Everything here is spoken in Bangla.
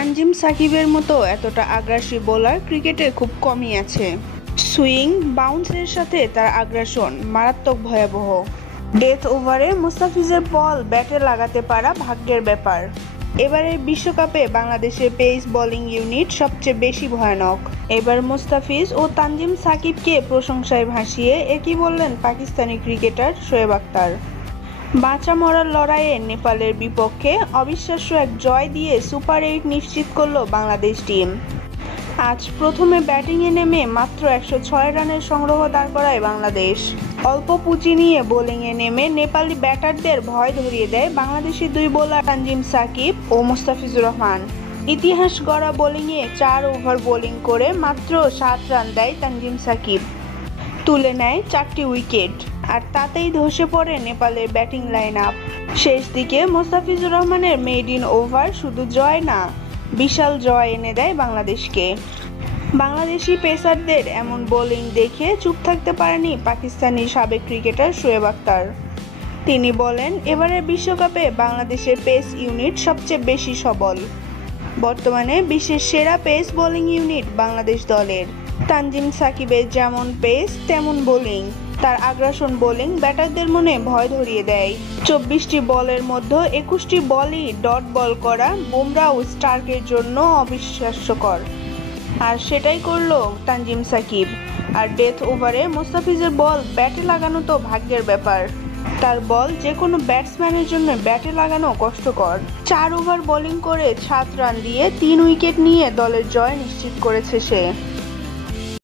তানজিম সাকিবের মতো এতটা আগ্রাসী বোলার ক্রিকেটে খুব কমই আছে। সুইং, বাউন্সের সাথে তার আগ্রাসন মারাত্মক ভয়াবহ। ডেথ ওভারে মুস্তাফিজের বল ব্যাটে লাগাতে পারা ভাগ্যের ব্যাপার। এবারের বিশ্বকাপে বাংলাদেশের পেস বোলিং ইউনিট সবচেয়ে বেশি ভয়ানক। এবার মুস্তাফিজ ও তানজিম সাকিবকে প্রশংসায় ভাসিয়ে একই বললেন পাকিস্তানি ক্রিকেটার শোয়েব আখতার। বাঁচা মরার লড়াইয়ে নেপালের বিপক্ষে অবিশ্বাস্য এক জয় দিয়ে সুপার 8 নিশ্চিত করল বাংলাদেশ টিম। আজ প্রথমে ব্যাটিংয়ে নেমে মাত্র 106 রানের সংগ্রহ দাঁড় করায় বাংলাদেশ। অল্প পুঁজি নিয়ে বোলিংয়ে নেমে নেপালি ব্যাটারদের ভয় ধরিয়ে দেয় বাংলাদেশি দুই বোলার তানজিম সাকিব ও মুস্তাফিজুর রহমান। ইতিহাস গড়া বোলিংয়ে 4 ওভার বোলিং করে মাত্র 7 রান দেয় তানজিম সাকিব, তুলে নেয় 4টি উইকেট, আর তাতেই ধসে পড়ে নেপালের ব্যাটিং লাইন আপ। শেষ দিকে মুস্তাফিজুর রহমানের মেইডিন ওভার শুধু জয় না, বিশাল জয় এনে দেয় বাংলাদেশকে। বাংলাদেশি পেসারদের এমন বোলিং দেখে চুপ থাকতে পারেনি পাকিস্তানি সাবেক ক্রিকেটার শোয়েব আখতার। তিনি বলেন, এবারের বিশ্বকাপে বাংলাদেশের পেস ইউনিট সবচেয়ে বেশি সবল। বর্তমানে বিশ্বের সেরা পেস বোলিং ইউনিট বাংলাদেশ দলের। তানজিম সাকিবের যেমন পেস তেমন বোলিং, তার আগ্রাসন বোলিং ব্যাটারদের মনে ভয় ধরিয়ে দেয়। 24টি বলের মধ্যে 21টি বলই ডট বল করা বুমরা ও স্টার্কের জন্য অবিশ্বাস্যকর, আর সেটাই করল তানজিম সাকিব। আর ডেথ ওভারে মুস্তাফিজের বল ব্যাটে লাগানো তো ভাগ্যের ব্যাপার। তার বল যে কোনো ব্যাটসম্যানের জন্য ব্যাটে লাগানো কষ্টকর। 4 ওভার বোলিং করে 7 রান দিয়ে 3 উইকেট নিয়ে দলের জয় নিশ্চিত করেছে সে।